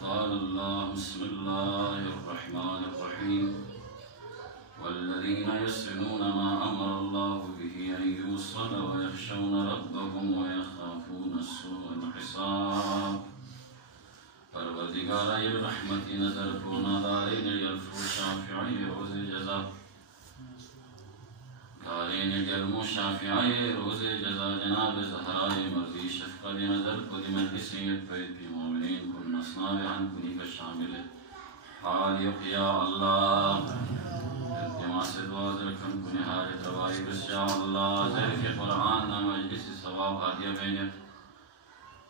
क़ाल अल्लाह बिस्मिल्लाहिर्रहमानिर्रहीम वल्लज़ीना यस्लूना मा अमरा अल्लाहु बिही अन युस्वल व यख़शौना रब्बहुम व यख़ाफ़ूना सूअल हिसाब। परवरदिगार ये रहमती नज़र को नादारे ने यल्फू शाफ़िई रोज़े जज़ा दारे ने यल्मू शाफ़िई रोज़े जज़ा जनाब ज़हराए मर्ज़ी शफ़क़त नज़र को दिमन हिस्सियत पैदी मोमिनीन को नस्ना बयान कुनी का शामिल है हाल या अल्लाह इल्तिमा से दुआ रखन कुनी हाजत रवाई बस या अल्लाह ज़रीफ़ क़ुरआन ना मजलिस सवाब हादिया बैन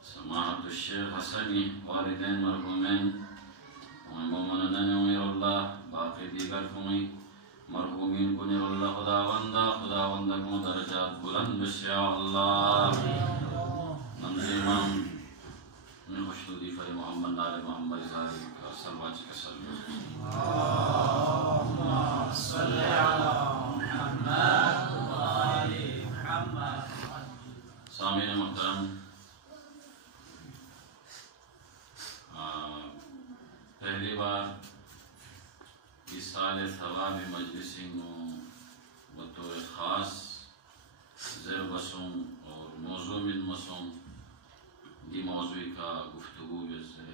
समाअत शेख हसनी वालिदैन मरहूमैन मोमनन अल्लाह बाकी दीगर कुनी मरहूमीन को निरल्लाह खुदावंदा को दर्जात बुलंद बस या अल्लाह नमज़ इमाम में खुशनुदी फर मोहम्मद आले मोहम्मद ज़ारी का सलवात का सल्लल्लाहु सल्ले अला मुहम्मद व आले मुहम्मद। सामीन मोहतरम, पहली बार इस साल सवाब मजलिसिंग बतौर ख़ास ज़रबसों और मौज़ू मिन मसों दी मौज़ू का गुफ्तगू से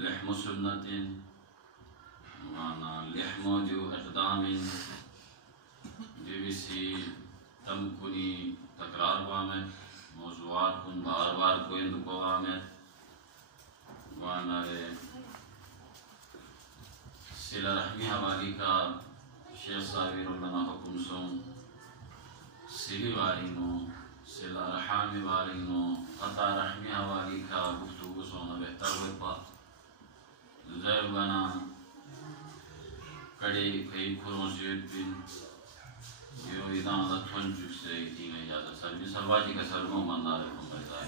लहम सुन्नतिन माना लहम जो अक़दामिन जिविसी तम कुनी तकरार वामें मौज़ूआत कुन बार बार कोई दुको वामें माना सिला रहमी हवाली का शेख साबिरुल्लाह हुकुम सों सिली वारिनो सिला रहमी वारिनो अता रहमी हवाली का गुफ्तगू सोना बेहतर हुआ ज़रबना कड़े कई खुरोंसियत बिन यो इदान लथन जुक से इतनी इजाज़त सर्वी सर्वाजी का सर्वों मन्ना रखूँ बजाय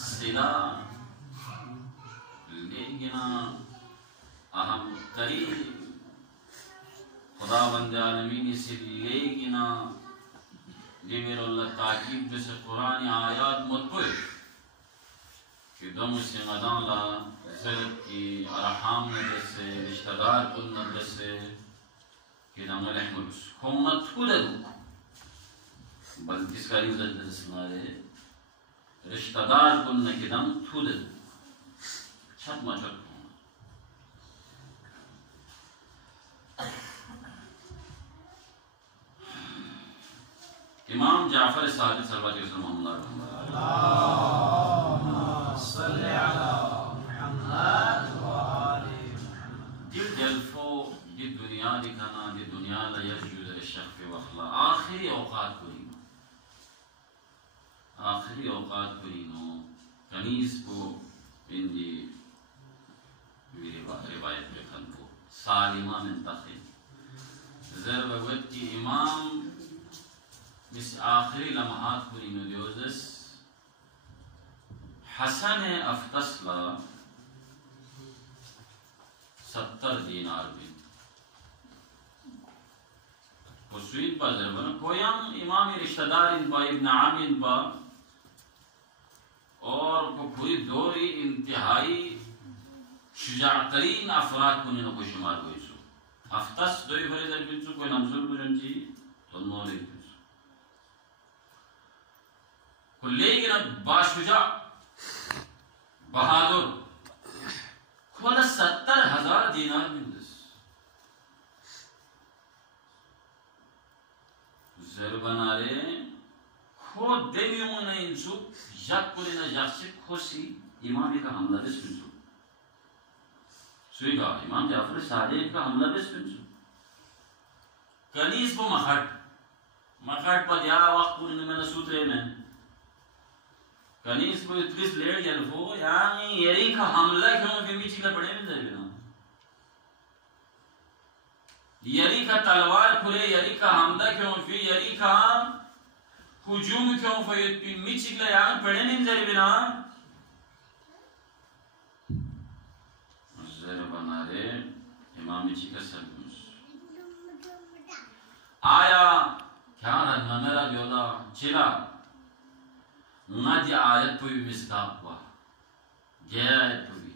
सिला लेकिन अहम तरीन खुदावंद आलमीन से लेकिन जिमिरुल्लाह ताकीद से कुरान आयात मुतबे कि दम से मदाला ज़रत की अरहाम नदर से रिश्तेदार कुल नदर से कि दम लहमुस हुम्मत खुदरू बल्कि इसका रिज़ल्ट हमारे रिश्तेदार कुल न कि दम खुदरू छत मचक इमाम जाफर सादिक सल्लल्लाहु अलैहि वसल्लम सल्ले अला मुहम्मद व आले मुहम्मद। दिल जल्फो दी दुनिया दिखाना दी दुनिया ला यरजुल शख्फ वखला आखिरी औकात कुरीनो कनीस को इंदी रिवायत में खनको सालिमा में तखिन ज़रबत की इमाम मिस आखिरी लम्हात कुरीनो दियोजस हसन अफ्तसला 70 दीनार बिन हुसैन पर ज़रबन कोयम इमाम रिश्तेदार इन पर इब्न आमिन पर और को पूरी दोरी इंतहाई शुजाअतरीन अफराद को ने को शुमार हुई सो अफ्तस दोई भरे दर बिन सो कोई नमजुल बुजंजी तो नोरे को लेकिन बाशुजा बहादुर खुद 70,000 दीनार मिलस ज़रबनारे खुद देवियों ने इंसु जब कुली न जासे खुशी इमाम का हमला दिस बिंसु सुईगा इमाम जाफर सादिक का हमला दिस बिंसु कनीस को मखट पर या वक्त कुली न मैंने सूत्रे में कनीस को इतलिस लेट जल्फो यानी यरी का हमला क्यों फिर का पड़े में जाएगा यरी का तलवार खुले यरी का हमला क्यों फिर यरी का हुजूम क्यों फिर मिचिकला यान पड़े नहीं जाएगा ज़रा बना रे इमाम मिचिका सब आया كان نمرة بيولا جلا نادي آيات بوي مصداق جاءت بوي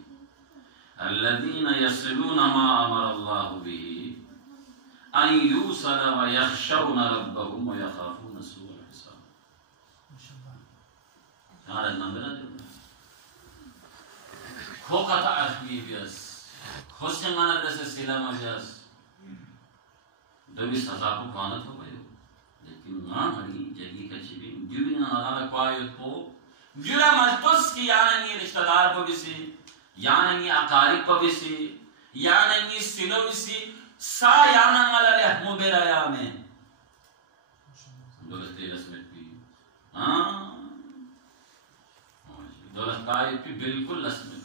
الذين يصلون ما أمر الله به أن يوصل ويخشون ربهم ويخافون سوء الحساب. كان نمرة بيولا خوكا تعرفني بيس خوشن أنا دس سلام بيس دبي سازاكو كانت هو بيو लेकिन ना हरी जगी कचीबी जुबी ना नाला क्वायत को जुरा मस्तुस की यानी रिश्तेदार को बिसी यानी अकारिब को बिसी यानी सिलो बिसी सा याना वाले मुबेरा यामे दौलत रस्मत भी हाँ दौलत कायत भी बिल्कुल रस्मत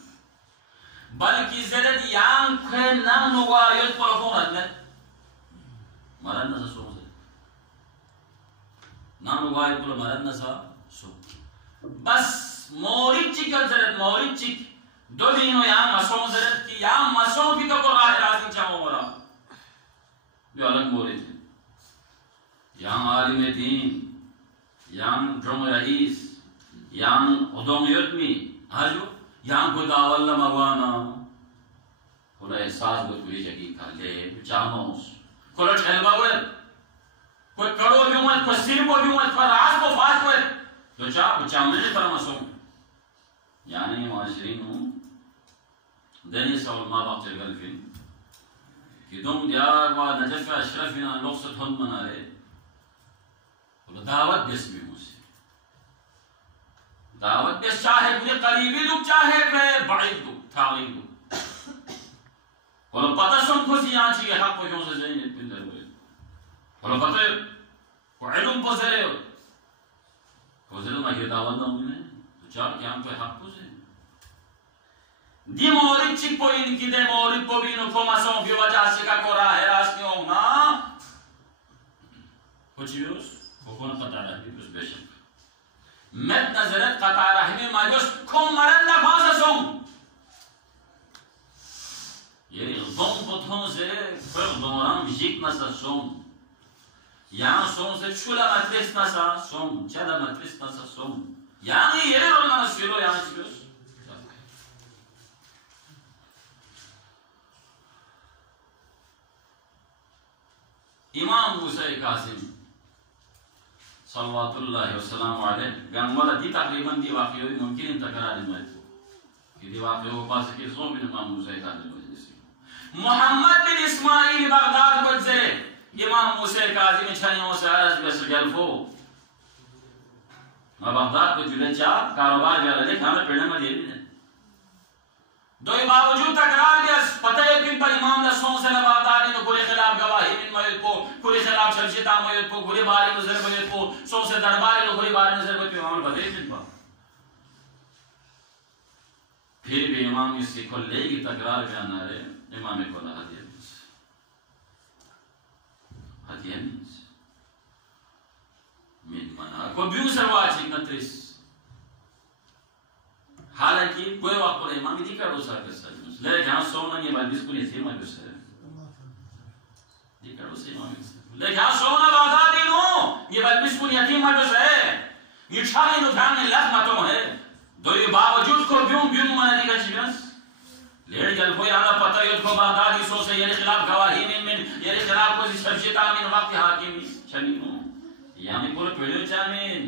बल्कि ज़रूरत यान खे ना नुवायत पर कौन रहने मरन ना सोच नाम वाई पुल मरन नसा सो बस मोरिचिक जरत मोरिचिक दो दिनों यहाँ मसों जरत की यहाँ मसों भी तो को राह राजी चाहो मरा जो अलग मोरिच यहाँ आलिम दीन यहाँ ड्रम रईस यहाँ उदोम युद्धमी आजो यहाँ को दावल मवाना कोला एहसास बुद्धि जगी काले चामोस कोला ठहलवावे कोई करो भी मत कोई सिर को भी मत कोई राज को फास कोई तो चामने पर मसों यानी माशरीन हूँ दनी सवाल माँ बाप से गलफिन कि तुम यार वाह नजफ़ अशरफिना लोग से धुन मना रहे तो दावत देश में मुझसे दावत देश चाहे मुझे करीबी दुख चाहे फिर बड़ी दुख थाली दुख और पता सुन खुशी यहाँ चाहिए हक को क्यों से जाएंगे पिंडर हुए और पता है वो इल्म पज़रे हो पज़रे में ये दावत ना उन्हें तो चार क्या हम पे हक पुज़े दी मोरिच चिक को इनकी दे मोरिच को भी नुको मसों की वजह से का कोरा है रास्ते हो ना कुछ यूज़ वो कौन पता रही कुछ बेशक मत नज़रत कता रहने मायूस कौन मरन ना फांसा सों ये ज़ों पथों से फिर दोरान जिक नसा सों यहाँ सों से चुला मतरिस नसा सों चला मतरिस नसा सों यहाँ ये रोल ना सिलो यहाँ सिलो इमाम मूसा कासिम सल्लल्लाहु अलैहि गंगवाला दी तकरीबन दी वाक़ियों मुमकिन तकरार में कि दी वाक़ियों को पास के सो बिन इमाम मूसा कासिम मोहम्मद बिन इस्माइल बगदाद को से इमाम मूसा कासिम छनियों से अर्ज बस गल्फो मैं बगदाद को जुले चा कारोबार वाला देख हमें पढ़ने में दे भी दो बावजूद तकरार दिया पता है कि पर इमाम ने सौ से बगदाद ने पूरे खिलाफ गवाही इन मयत को पूरे खिलाफ शर्शिता मयत को पूरे बारे नजर मयत को सौ से दरबार ने पूरे बारे नजर को इमाम बदले दिन पर फिर भी इमाम इसकी को लेगी तकरार में आना रे इमाम को ना हदिया min mana ko biu sarwachi natris हालांकि कोई वाक़ नहीं मांगी थी करो सारे सच ले जहाँ सोना ये बात बिल्कुल नहीं थी मांगे से ये करो से मांगे ले जहाँ सोना बाधा दिनो ये बात बिल्कुल नहीं थी मांगे से ये चाहे नो ध्यान में लग मतों है दो ये बावजूद को बियूं बियूं माने दिखा चीज़ लेड जल कोई आना पता है उसको बाधा दी सो से ये खिलाफ गवाही में ये खिलाफ को शर्शिता में वक्त हाकिम चली हूँ यहाँ में पूरे पेड़ों चामीन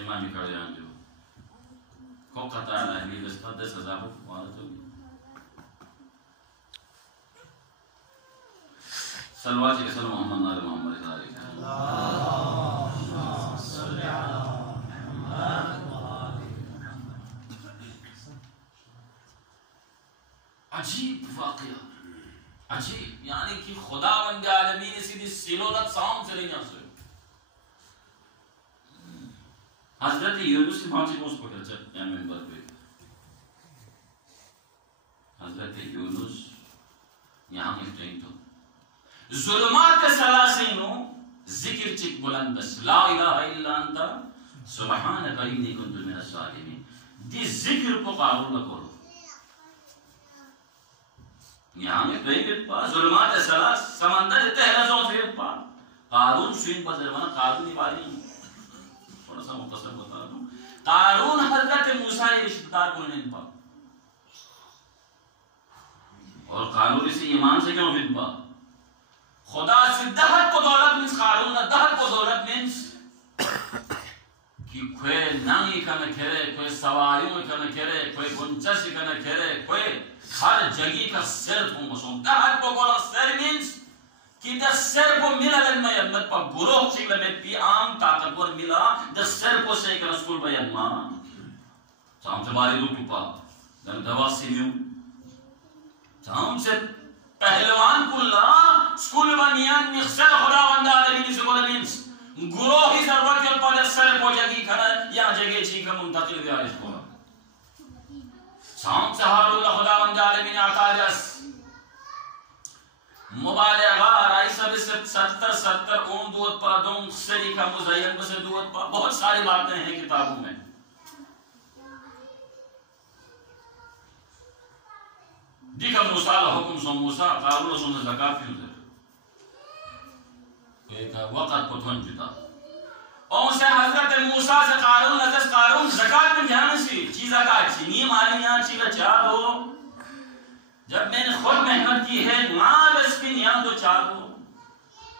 इमामी कर जान जो को कता है नहीं बस 10,000 वाला तो सल्लल्लाहु अलैहि वसल्लम मोहम्मद अजीब वाक़या अजीब यानी कि खुदावंद आलमीन सीधी सिलोलत साउंड से नहीं आ सकते हज़रत यूनुस की बात को उसको कहते हैं या मेंबर पे हज़रत यूनुस यहाँ एक ट्रेन तो ज़ुल्मात सलासीनो ज़िक्र चिक बुलंद बस ला इलाहा इल्ला अंता सुब्हानक इन्नी कुन्तु मिनज़ ज़ालिमीन दी ज़िक्र को काबू न करो यहाँ एक ट्रेन के पास ज़ुल्मात सलास समंदर तहलज़ों से पास कारून स्विंग पर जरवाना कारून ही बारी थोड़ा सा मुख्तसर बता दूं। कारून हजरत मूसा के रिश्तेदार को नहीं पा, और कारून इसी ईमान से क्यों फिर पा? खुदा से दहत को दौलत मीन्स कारून ना दहत को दौलत मीन्स कि कोई नांगी करने खेले, कोई सवारियों करने खेले, कोई गुंचस करने खेले, कोई हर जगह का सिर को सोम दहत को बोला सिर मीन्स कि द सिर को मिला लेने में मत पर गुरोह चिकले में पी आम ताकतवर मिला द सिर को से एक रसूल बयान मां चाम तुम्हारी रूप पा दम दवा सिम्यू चाम से पहलवान कुल्ला स्कूल बनियान निखसल खुदा बंदा आदमी से बोले मीन्स गुरोह ही सर्वत के ऊपर सर को जगी खड़ा या जगह छी का मुंतकिल दिया इसको चाम से हारुल्लाह खुदा बंदा आदमी ने आकाश मुबालगा राइसा भी 70 ओम दूध पा दों सरी का मुज़य्यन बसे दूध पा बहुत सारी बातें हैं किताबों में। दिखा मूसा ला हुक्म सो मूसा कारून सो ज़कात फिर एक वक़्त को थन जुदा और से हजरत मूसा से कारून ज़कात में ध्यान से चीज़ ज़कात चीनी माली यहाँ चीज़ चार हो जब मैंने खुद मेहनत की है माल स्पिन यहाँ तो चार हो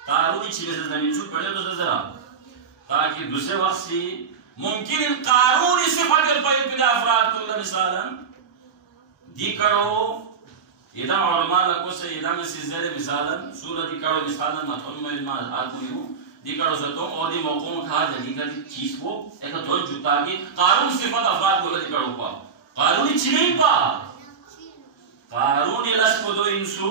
कारून चीज़ से ज़मीन छूट पड़े तो जरा ताकि दूसरे वक्त से मुमकिन इन कारून इसे फटकर पर पिता अफराद को मिसालन दी करो इधर और माल को से इधर में सिज़रे मिसालन सूरत दी करो मिसालन मतों में माल आदमी हूँ दी करो सतो और दी मौकों में खा जगी का चीज़ को एक तो जुटा की कारून सिफत अफराद को दी करो पा कारून चीज़ पा कारून इलाज को दो इंसू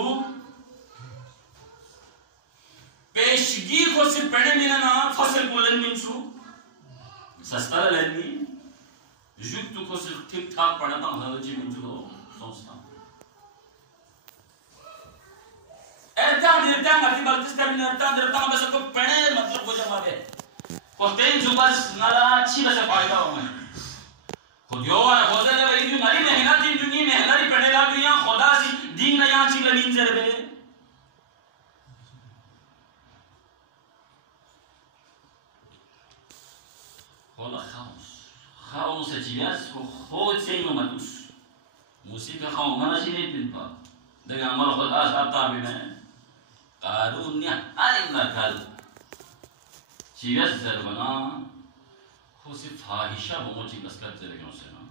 पेशगी को से पढ़े मिला ना फसल बोलन इंसू सस्ता लेनी युक्त को से ठीक ठाक पढ़ना हर चीज इंसू सोचता ऐसा देता मत बल्कि करने देता बस को पढ़े मतलब को जमा दे को तेज जुबस नाला अच्छी बस फायदा हो मैं खुद यो वाला खुदा ने वही जो मरी मेहनत दी दुनिया मेहनत ही पढ़े ला दुनिया खुदा सी दीन ना यहाँ चीज़ लमीन से रहे खुदा खाओ से चीज़ को खुद से ही मत उस मुसीबत खाओ मना सी नहीं पिन पा देखा हमारा खुदा साता भी में कारून ने आलिम ना कल चीज़ ज़रबना खुशी फाहिशा बोमो चीज़ लस्कर चले गए उसे ना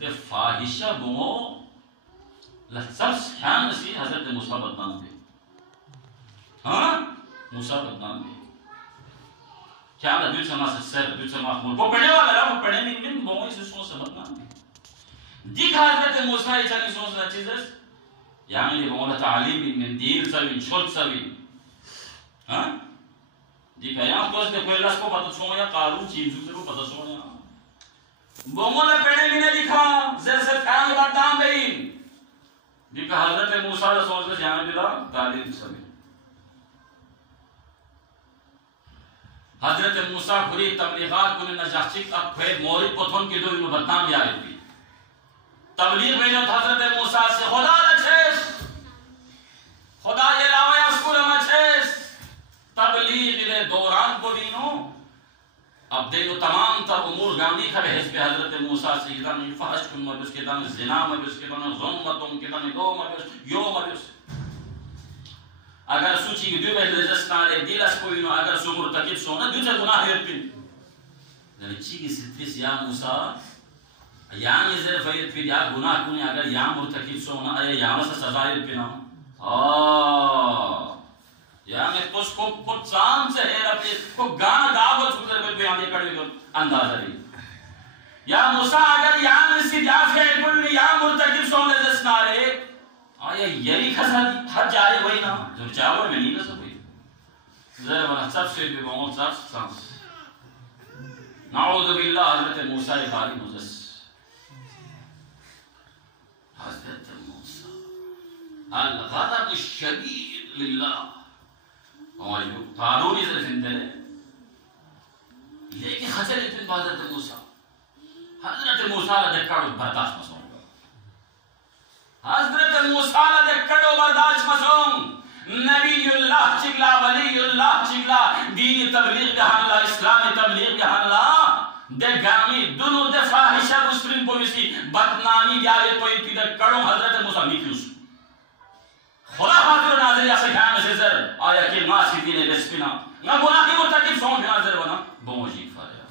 दे फाहिशा बोमो लफ्ज़ ख्याल नसी हज़रत मूसा बदनाम भी हाँ मूसा बदनाम भी क्या ना दूसरा मास सर दूसरा मास वो पढ़ने वाला है वो पढ़ने में भी बोमो इसे सोच से बदनाम भी दिखा हज़रत मूसा इस चीज़ सोच ना चीज़ यानी ये बोमो तालीम में दीन सभी छोट सभी हाँ जी क्या यहाँ तो इसके कोई लस को पता सोया कारून चीज़ दूसरे को पता सोया बोमो ने पढ़ने में नहीं लिखा जैसे काम बदनाम नहीं दिखा हज़रत मूसा ने सोच ले जाने दिला तालीम सभी हज़रत मूसा खुरी तबलीगात को ने नजाशिक अब फिर मौलिक पथों के दो में बदनाम भी आई थी तबलीग में जो हज़रत मूसा से खुदा ने छेस खुदा ये लावा स्कूल में छेस तबलीग ले दौरान को दीनो अब देखो तमाम तर उमूर गांधी खड़े हैं पे हज़रत मूसा से इधर में फहश कुन मबिस के दाने ज़िना मबिस के दाने ज़ुम्मतों के दाने दो मबिस यो मबिस अगर सूची के दो में रजिस्ट्रार दिलास कोई नो अगर सुमर तकित सोना दूसरे गुनाह है पिन यानी चीज़ सिद्धिस या मूसा याम इज़े फ़ैद फिर या गुनाह कुने अगर याम मुर्तकिब सोना अरे याम से सज़ा है पिना या मैं को चांद से है रफ़ी को गाना दावत उधर में बयान ये कर दो अंदाज़ा नहीं या मूसा अगर याम इसकी जाफ़े कोई याम मुर्तकिब सोने जस्नारे आया यही खसा हर जाए वही ना जो चावल में नहीं ना सब वही ज़रा वाला सबसे भी बहुत सब नाउज़ु बिल्लाह हज़रत मूसा के बारे में हज़रत मूसा अल-ग़ज़ब शदीद लिल्लाह और जो कारून इसे जिंदे लेकिन हज़रत मूसा ला देखकर बर्दाश्त मसों हज़रत मूसा ला देखकर बर्दाश्त मसों नबीयुल्लाह चिल्ला वलीयुल्लाह तबलीग हल्ला इस्लामी तबलीग हल्ला दे गामी दोनों दे फाहिशा मुस्लिम पोलिसी बदनामी जाए कोई पिदा करो हजरत मूसा मिक्यूस खुदा हाजिर नाज़िर या सखान से सर आया कि मासी दिन बेस्पिना ना गुनाही मुर्तकिब सों के नाज़िर बना बोजी फाया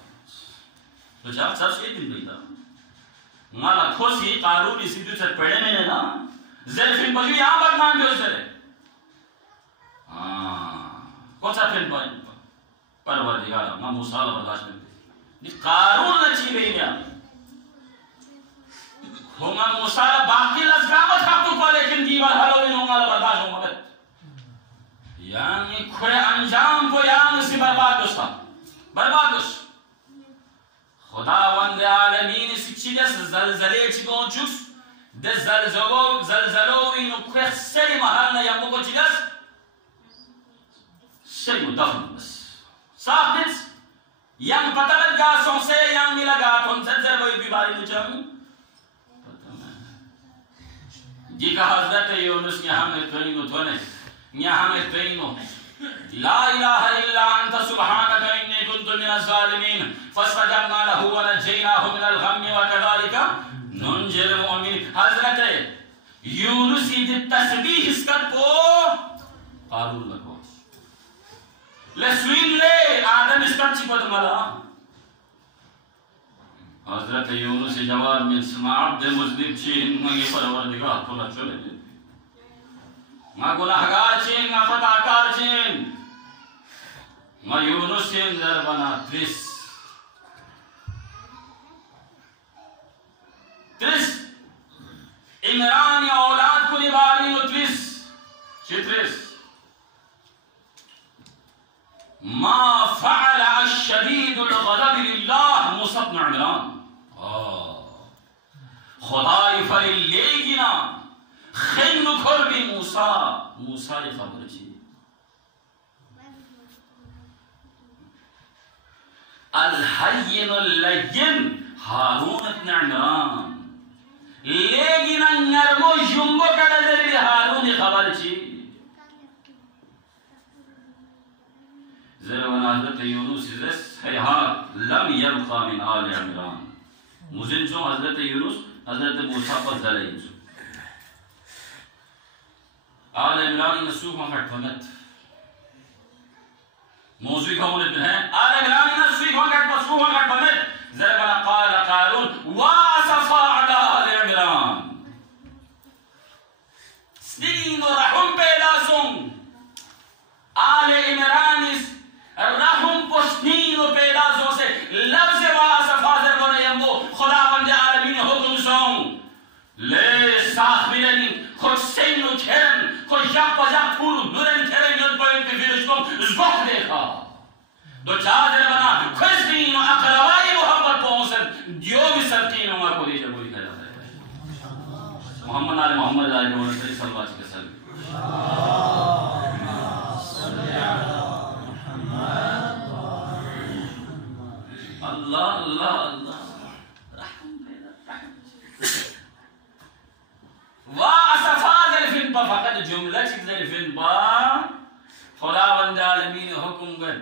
तो जब सबसे दिन बैठा माला खोसी कानून इसी दूसरे पढ़े में ना ज़ेल्फिन बजू यहाँ बदनाम भी हो सरे कौन सा फिल्म परवरदिगार ना मूसा बर्दाश्त में दे कानून नची नहीं है होगा मूसा बाकी लज़गामत खातू को लेकिन दीवार हलोवीन होगा बर्दाश्त होगा यानी खुले अंजाम को यानी सी बर्बाद दोस्ता बर्बाद दोस्त खुदावंद आलमीन सिचिदस ज़लज़ले चिगोंचुस de zalzalo inu kweseli mahalna ya moko chigas sey mudafn bas sahbit yang patalat ga sonse yang milaga ton zalzal boy bimari nu jam jika hazrat yunus yahan mein toino thone yahan mein toino la ilaha illa anta subhanaka inni kuntu minaz zalimin fastajabna lahu wa najaynahu minal ghammi wa kadhalika नंजर मोमिन हजरत यूनुस की तस्बीह इसका को कारून लगो लस्वीन ले आदम इसका चिपत मला हजरत यूनुस जवाब में समाअत दे मुस्लिम चीन मंगे परवरदिगार तोला चले मा गुनाहगार चीन मा खताकार चीन मा यूनुस चीन जर बना त्रिस इमरान या औलाद को निभानी मुत्विस चित्रिस मा फ़अल अश-शदीदुल ग़ज़ब लिल्लाह मूसा इब्न इमरान खुदाई फरिलेगिना खिन खुरबी मूसा ये खबर छी अल हय्यिनुल लय्यिन हारून इब्न इमरान लेकिन नरमो जुम्बो कड़ा जरी हारून खबर छी जरा हजरत यूनुस हैहात लम यबqa min आल इमरान मुजिन जो हजरत यूनुस हजरत मूसा पर जले आल इमरान नसूख में फटफनत मौजूद कौन है आल इमरान नसूख में फटफनत जरा قال قارون واسفا على آل इमरान स्नीन और रहम पैदा सुन आल इमरान इस रहम को स्नीन और पैदा सुन से लफ्ज़ वासफा जर बने यमो खुदावंद आलमीन हुक्म सुन ले साखिरन खुद सेनु खेरन खुद जब पूर नुरन खेरन युद्ध पर इनके फिरिश्तों ज़ुख देखा दो चार बना खुशबीन अकरवाई मोहब्बत पहुंचन जो भी सरकीन उमा को दी जब लिखा जाता है मोहम्मद आले मोहम्मद आले मोहम्मद सल्लल्लाहु अलैहि वसल्लम अल्लाह अल्लाह अल्लाह वासफा ज़ल्फिन पर फकत जुमला ज़ल्फिन पर खुदावंद आलमीन हुक्म कर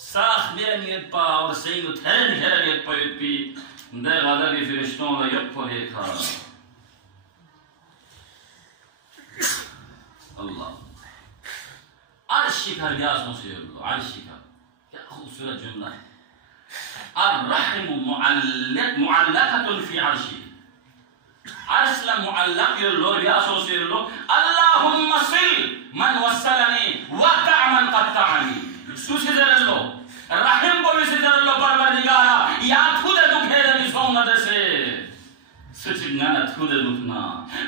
साख नियत पा और सही उठैन नियत पा पी दे गदर के फरिश्तों ने यक को देखा अल्लाह अर्श का रियाज़ों से अर्श का क्या खूबसूरत जुमला है अर्रहम मुअल्लक़तुन फी अर्शी अर्श ला मुअल्लक़ यो लो रियाज़ों से लो अल्लाहुम्मा सिल मन वस्सलनी वक़्ता मन क़त्तअनी सुसे जरलो रहम को भी से जरलो परवरदिगारा या खुद दुखे दनी सोना दसे सुचिना खुद दुखना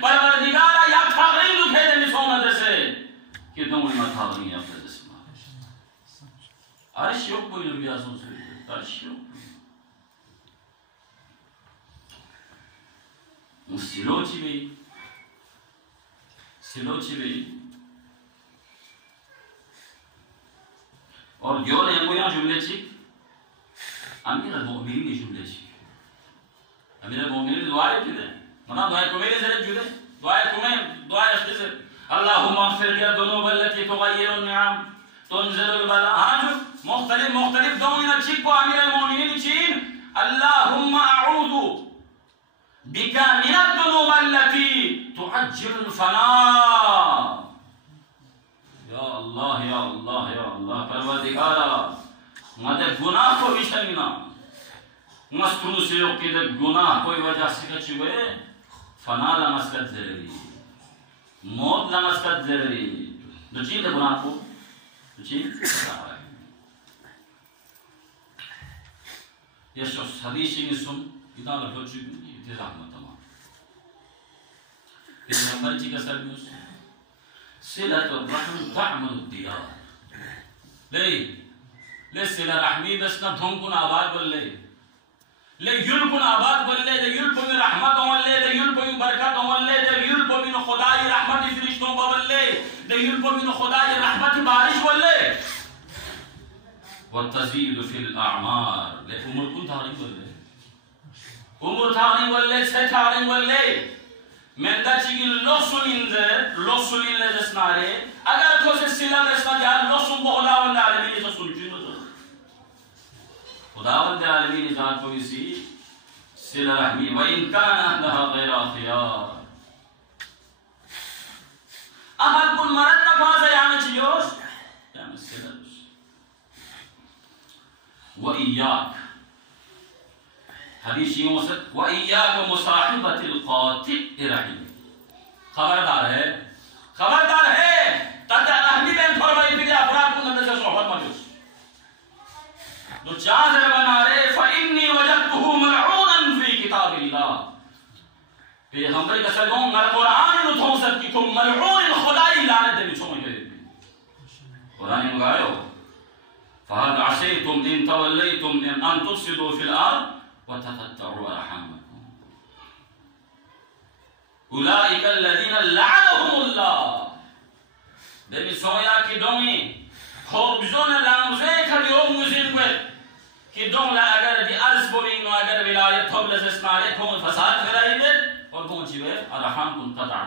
परवरदिगारा या खागरी दुखे दनी सोना दसे कि तुम उन खागरी या दसमा अर्श योग कोई लंबिया सोच अर्श योग सिलोची में और जो ने यंगोया जुमले छी अमीर मुमिनीन ने जुमले छी अमीर मुमिनीन दुआए किदे मना दुआए को मेरे जरे जुदे दुआए को में दुआए खिज़र अल्लाहुम्मा इग़फिर लिया दुनूब अल्लती तुग़य्यिरु नि'म तुनज़िलुल बला हां जो मुख्तलिफ दुआएं चिक को अमीर अल-मोमिनीन चीन अल्लाहुम्मा अऊदु बिका मिन अद-दुनूब अल्लती तुअज्जिल अल-फना। या अल्लाह या अल्लाह या अल्लाह परवरदिगारा मदे गुनाह को विशंगना मस्तरू से कि गुनाह कोई वजह से कचुए फना ला मस्कत जरूरी मौत ला मस्कत जरूरी दो चीज गुनाह को दो चीज ये शख्स हदीस में सुन इतना लगा चुकी इतने रहमत तमाम इस नंबर की कसर में उस सिलत और रहम तामल दिया ले सिला रहमी बस ना धोंकुन आबाद बोल ले युल्कुन आबाद बोल ले युल्कुन रहमत बोल ले युल्कुन बरकत बोल ले युल्कुन खुदाई रहमत फरिश्तों बोल ले युल्कुन खुदाई रहमत बारिश बोल ले वतज़ीद फिल अअमार ले उम्र कुन थारी बोल ले उम्र थारी बोल ले से थारी बोल ले मेंदा चिगी लोसुलिन ले जसनारे अगर तो से सिला जसना जा लोसुन खुदावंद आलमीन तो सुनजी खुदावंद आलमीन जात को इसी सिला रहमी व इन काना लहा गैर खियार अहल कुन मरद ना फाज़ याम चियोस याम सिला व इयाक हदीसियों से व इयाक मुसाहिबतिल कातिल इराही खबरदार है तथा रहमी बेन फरमाई बिना अपराध को नजर से सोहबत मत दो चार बना रे फइन्नी वजदतहु मलऊनन फी किताबिल्लाह पैगंबर का सल्लल्लाहु अलैहि कुरान नु थोसत की तुम मलऊन खुदाई लानत दे छो के कुरान में गायो फहल अशैतुम इन तवल्लैतुम अन तुफसिदू फिल अर्द व तक़त्तउ अरहामकुम उलाइका अल्लज़ीना लअनहुमुल्लाह देमी सोया की दोमी खोबजोन लांगजे खलियो मुजिन को कि दोंला अगर भी अर्ज बोलिंग अगर विलायत थोबल जस्नारे को फसाद कराई दे और कौन सी वे अरहाम कुन कता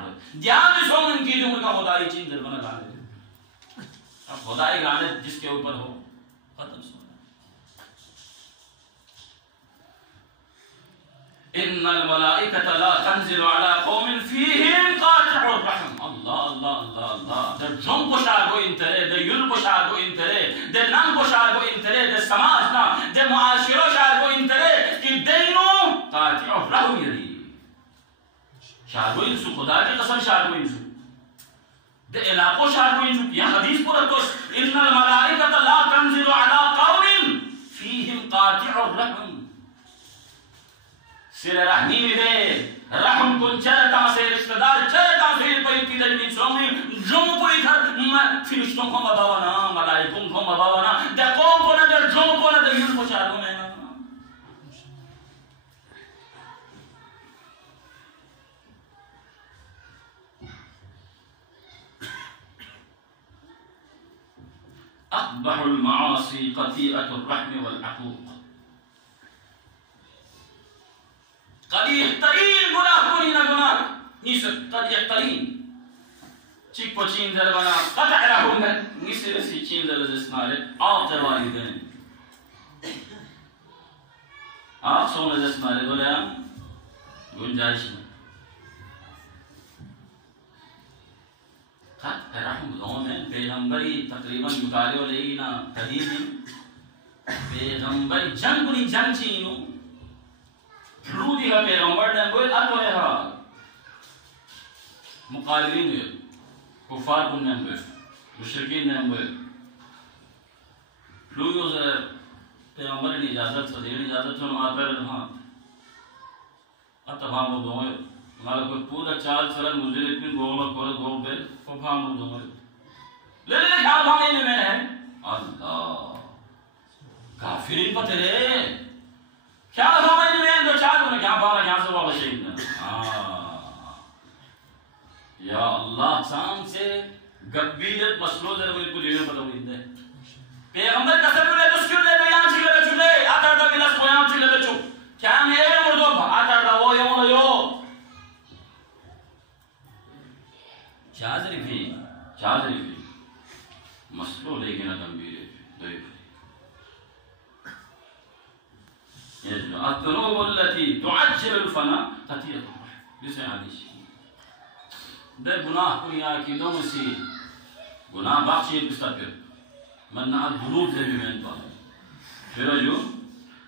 ध्यान सोन की दुम का खुदाई चीज दर बना लाने अब खुदाई गाने जिसके ऊपर हो खत्म सुना इन्नल मलाइकता ला तंजिलु अला कौमिन फीहिम कातिउर रहम अल्लाह अल्लाह अल्लाह अल्लाह द जों को शागो इंतरे द युल को शागो इंतरे द नंग को शागो इंतरे द समाज ना द मुआशिरो शागो इंतरे कि देनो कातिउर रहम यरी शागो इंसु खुदा की कसम शागो इंसु द इलाको शागो इंसु या हदीस पूरा तो इन्नल मलाइकता ला तंजिलु अला कौमिन फीहिम कातिउर रहम सिर रहमी दे रहम कुन चरता से रिश्तेदार चरता से कोई किधर भी सोमी जो कोई घर फरिश्तों को मबावना मलाइकों को मबावना दे कौन को ना दे जो को ना दे यूं को चारों में ना अक़बहुल मआसी क़तीअतुर रहम वल अक़ूक़ कबीह तरीन गुनाह कोई ना गुनाह निस कबीह तरीन चिक पचीन जल बना कतअ रहम निस सी चीन जल जस्मारे आते वालिदैन आप सोने जस्मारे बोले गुंजाइश में कतअ रहम लोन है पैगंबरी तकरीबन युकाले वाले ना हदीस पैगंबरी जंग बुनी जंग चीनो फ्लूदी का पैगंबर ने बोल अतो है हा मुकालिबिन ने कुफार को ने बोल मुशरिकीन ने बोल फ्लूयो से पैगंबर ने इजाजत से देने इजाजत से माता रे हां अतवा वो दोए माल को पूरा चाल चलन मुझे इतनी गोल को गोल बे को फाम दोए ले क्या भागे में है अल्लाह काफिरिन पते रे क्या समझ में दो चार को क्या बारा क्या से वाला शेख या अल्लाह शाम से गब्बीरत मसलो जर कोई को लेने पता हुई है पैगंबर कसम ले तो क्यों ले बयान छिले चुले आता दा बिना बयान छिले चु क्या मेरे मुर्दो आता दा वो यो चादरी भी मसलो लेकिन गंभीर है الذنوب التي تعجل الفنا خطيئة جزء حديث ده गुनाह कुरिया की दो मसी गुनाह बाक्षी बिस्तर من الذنوب لمن तो फिर जो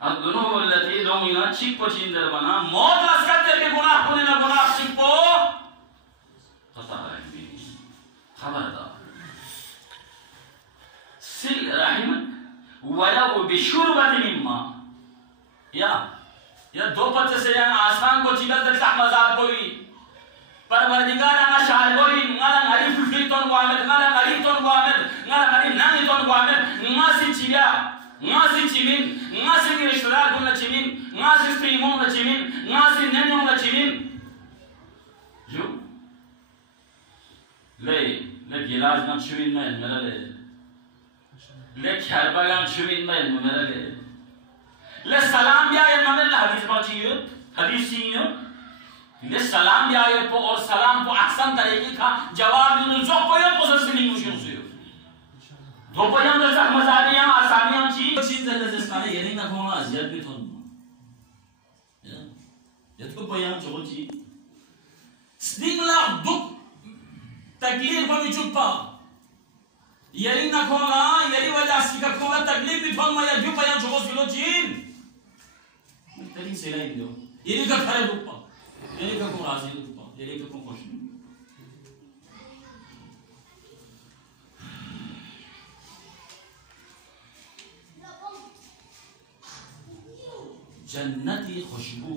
الذنوب التي دومينا चिक को चीन दर बना मौत असकते के गुनाह कुने ना गुनाह चिक को खता है खबरदार सिल रहिमक वलौ बिशुरबत मिम्मा या दो पत्ते से याना आसान को चिकन तक मजाक कोई परवरदिगार ना शार कोई ngala ngari fulfi ton guamet ngala ngari ton guamet ngala ngari nang ton guamet ngasi chilia ngasi chimin ngasi rishtar kun chimin ngasi primon chimin ngasi nenyon chimin jo le gilaz na chimin na melale le kharbagan chimin na melale ले सलाम या ये नमल हदीस बाचियो हदीस सीयो ले सलाम या ये तो और सलाम को अहसन तरीके का जवाब दूं जो कोई पोजीशन मुश्किल से दो पयां तो मजारियां आसानियां चीज जैसे सारे ये नहीं ना होना अजियत भी तो ये तो पयां जो चीज स्टिंगला दुख तकलीफ भी चुप्पा ये ना होना ये वजह से का होगा तकलीफ भी तो मैं जो पयां जो सिलो चीज तरी से नहीं दो ये का खरे दुपा ये का को राजी दुपा ये का को खुश जन्नती खुशबू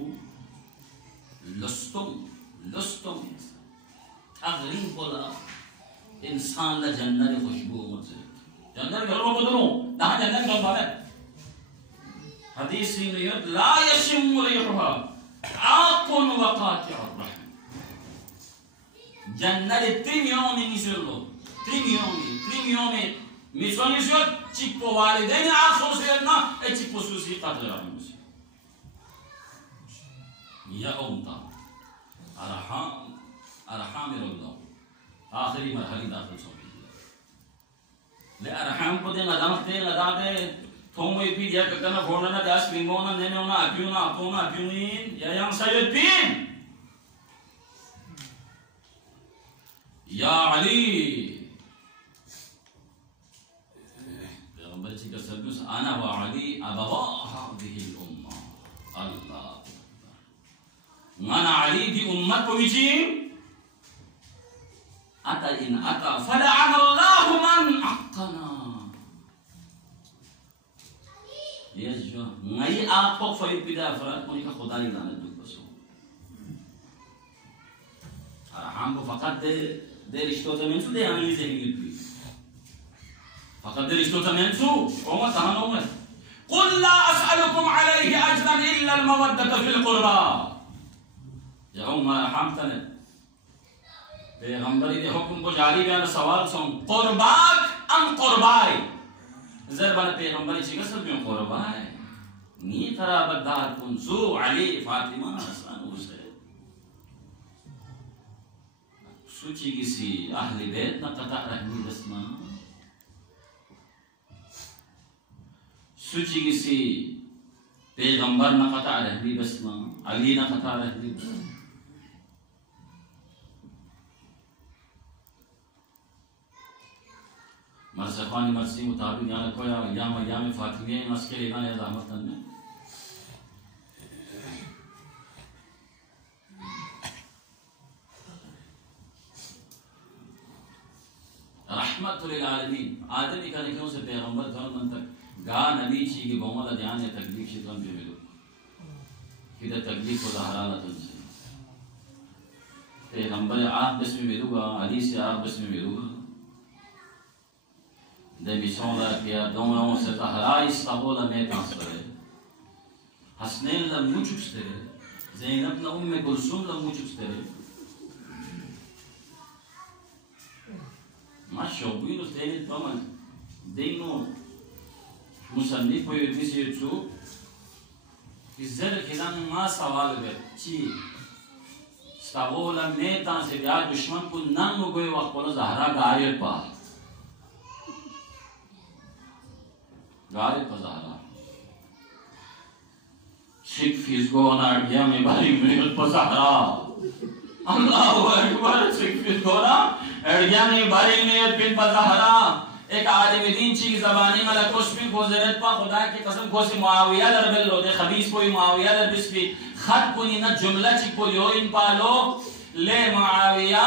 लस्तुम अगली बोला इंसान ला जन्नत खुशबू मुझे जन्नत घर में बदलो ना जन्नत का बात हदीस में ला यशम रिहा आकुन वकातिअ रहम जन्नत त्रिमियों में निसलो त्रिमियों में मिसोनिसो चिको वालिदैन आखो से ना ए चिको सुसी तकला मुझे या उम्ता अरहम अल्लाह आखिरी मरहले दाखिल सोई ले अरहम को दे लदाते थोंगो पी दिया कना फोड़ना दास प्रिमोना नेनोना अप्यूना अपोना अप्यूनिन या yang saya pin या अली पैगंबर जी का सरदूस आना व अली अबवा हादिही उम्मा अल्लाह mana ali di umat ko wijin ata in ata fala'ana Allahu man aqana yes jo ngai aap ko foi pida afraad ko ka खुदा ही लानत दो बसो हम को फकत दे रिश्तोतमेंtu de analiz edildi fakat de ristotamento como tahano में qul la as'alukum alayhi ajran illa al mawaddata fil qurba या उम्मा हमतने पैगंबरी दे हुक्म को जारी बयान सवाल सुन कुर्बाक अम कुर्बाई जरबन पैगंबरी छी कसम में कुर्बाई नी खराबदार कुनसु अली फातिमा हसन हुसैन सूची किसी अहले बैत न कता रहनी बसमा सूची किसी पैगंबर न कता रहनी बसमा अली न कता रहनी मरज़क़ानी मर्ज़ी मुताबिक यहाँ रखो या अय्याम फ़ातिमिया मस्के लेना है रहमतन में रहमतुल लिल आलमीन आदमी का निकलों से पैगंबर ज़मान तक गा नबी ची की बहुमत ध्यान या तकलीफ शिकम पे मिलो किधर तकलीफ को ज़हरा तुमसे पैगंबर आप बस में मिलूँगा अली से आप बस में मिलूँगा de misonda kia domra se tahrai stabola me transfere Hasnain la muchustere Zainab na umme Kulsum la muchustere ma shobino tene toman deino musannif ko yedisi yetsu izzer kidan ma sawal ve chi stabola me tan se ya dushman ko nan mo goy waqt ko zahra gaye pa गारे पज़ारा Sikfiz gona argyami bari minut pasahra. Allahu Akbar. Sikfiz gona argyami bari minut bin pasahra. एक आदमी दीन ची ज़बानी में लकुश भी गुज़रत पा खुदा की कसम कोसी मुआविया दर बिल्लो दे खबीस कोई मुआविया दर बिस्बी खत कोई न जुमला ची कोई हो इन पालो ले मुआविया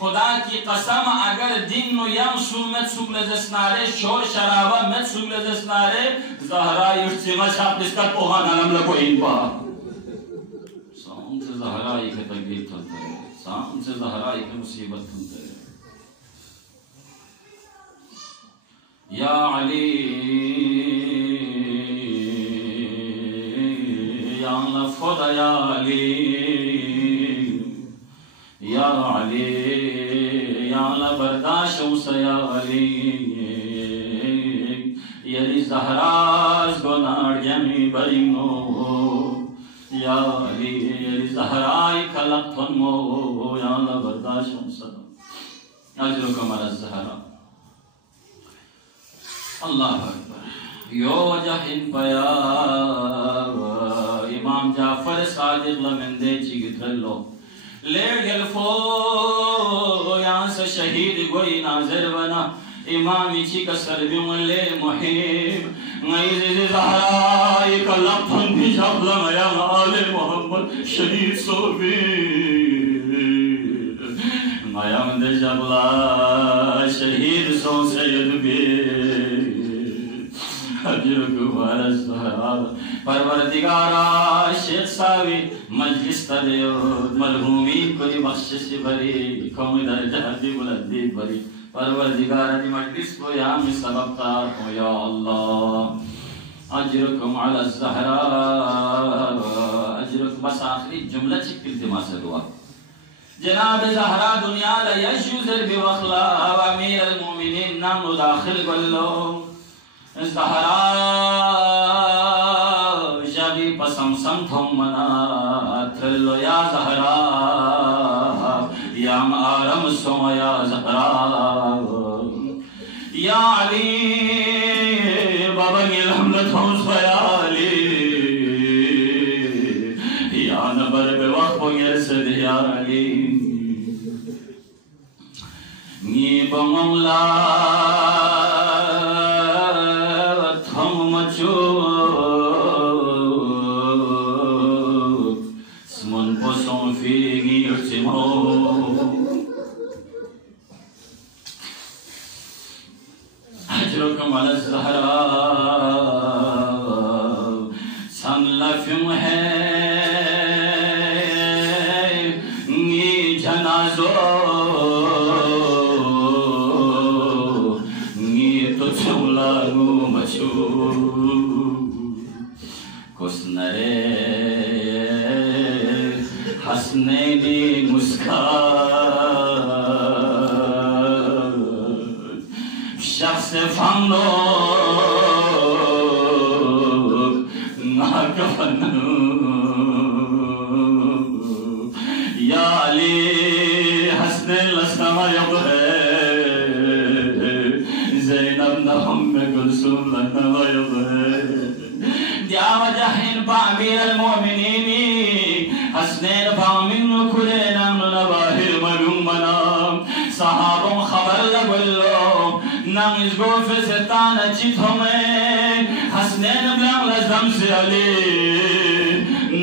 खुदा की कसम अगर दिन नो यम सुमत सुमलजस्नारे शोर शराबा मत सुमलजस्नारे ज़हरा युर्चिमा शाप इसका पोहा नालम लको इन पा साम से ज़हरा एक तकबीर थलते साम से ज़हरा एक मुसीबत थलते या अली या अल्लाह खुदा या अली या अली या अल्लाह बर्दाश्त उसे या अली यली ज़हराज़ गोनार यमी बरिंगो या अली यली ज़हराई खलक थन्मो या अल्लाह बर्दाश्त उसे अजरुकम अला ज़हरा अल्लाह अकबर यो वजहिन पया इमाम जाफर सादिक लमंदे चिगित्रलो ले गलफो यहाँ से शहीद गोई नाज़र बना इमाम इची का सरबियों ले मुहिब ngaize ज़हरा एक लफ्ज़ भी जबला मया आले मोहम्मद शहीद सोबी मया मंदे जबला शहीद सो सैयद बे परवरदिगारा शेख सावी मजलिस तदेव मलहूमी कोई बख्शिश भरी कौम दर्जा दी बुलंदी भरी परवरदिगारा दी मजलिस को यहाँ में सबब तार हो या अल्लाह अजरुकुम अला ज़हरा अजरुक बस आखिरी जुमला चिक्किल दिमाग से दुआ जनाब ज़हरा दुनिया ला यशुज़र बिवखला व अमीर अलमोमिनीन नाम दाखिल गल्लो ज़हरा जबी पसम संथम मना थल्लो या ज़हरा याम आरम सोम या ज़हरा या अली बाबा नीलम लथों या अली या नबर बेवक़्फ़ यरसद या अली नी बमला Smon poson fini urtimo Ajrukum ala Zahra San lafim hai Ni janazo Ni to chulagu machu Kosnare हसनैनी मुस्कान शख्स फांगो नाकफन या अली हसनैन लस्नमा यबहे ज़ैनब नहम में गुलसूम लस्नमा यबहे या वजहिन बामीर अलमोमिनीन हसनैन फामिन खुले नाम नवाहिर मरूम मनाम सहाबों खबर लगलो नाम इसको फिसतान चित हमें हसनैन ब्लाम लज़म से अली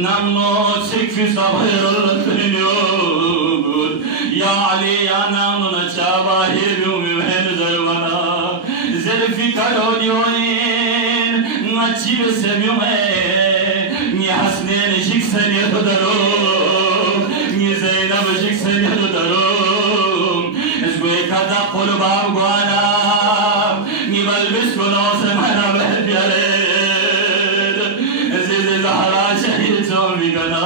नाम नो सिक्फी सबहिर लखनियों या अली या नाम नचाबा हिरू में ज़रवना ज़रफ़ी करो दियोनीन नची बेसमियों में हसनैन शिक्सन यदरो ni Zainab शिक्सन यदरो इसको एक आधा कुर्बान गुआना ni बल्बिस को नौ से मना बहत्यारे ऐसे ज़हरा शहीद सोमी कना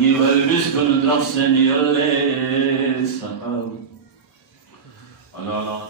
ni बल्बिस को नद्रफ से नियले सहाब अल्लाह